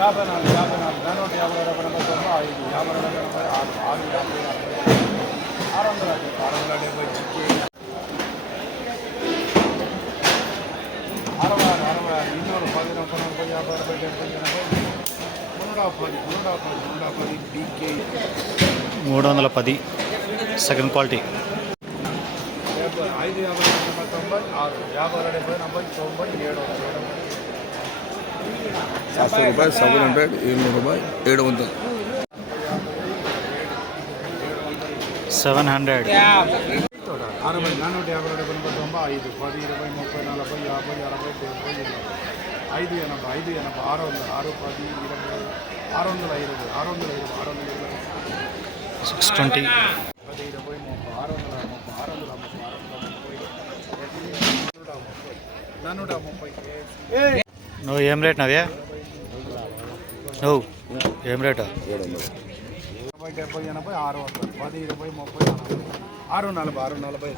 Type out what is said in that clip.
యాభై నాలుగు యాభై నాలుగు నూట యాభై రూపాయల తొంభై ఐదు యాభై రెండు ఎనభై ఆరు ఆరు యాభై ఆరు వందల ఆరు వందల డెబ్బై అరవై ఆరు అరవై ఆరు ఇన్నూరు పది నలభై నలభై యాభై అరవై డెబ్బై ఎనభై మున్నూట పది మున్నూట పది మున్నూట పది డీకే మూడు వందల పది సెకండ్ క్వాలిటీ డెబ్బై ఐదు యాభై తొంభై ఆరు యాభై డెబ్బై ఎనభై తొంభై ఏడు వందల సాతశో రూపాయలు సెవెన్ హండ్రెడ్ ఏడు రూపాయలు ఏడు వందలు. Seven hundred. అరవై నానూట యాభై డెబ్బై ఎనభై తొంభై ఐదు పది ఇరవై ముప్పై నలభై యాభై అరవై డెబ్బై ఐదు ఎనభై ఐదు ఎనభై ఆరు వందలు ఆరు పది ఇరవై ఆరు వందల ఇరవై ఆరు వందల ఇరవై ఆరు వందల ఇరవై సిక్స్ ట్వంటీ. పది ఇరవై ముప్పై ఆరు వందల ముప్పై ఆరు వందల ముప్పై ఆరు వందల ముప్పై నూట ముప్పై నూట ముప్పై నువ్వు ఏం రేట్ నవ్యా నువ్వు ఏం రేటు ఏడు ఇరవై డెబ్బై ఎనభై ఆరు వందలు పది ఇరవై ముప్పై ఆరు నలభై ఆరు నలభై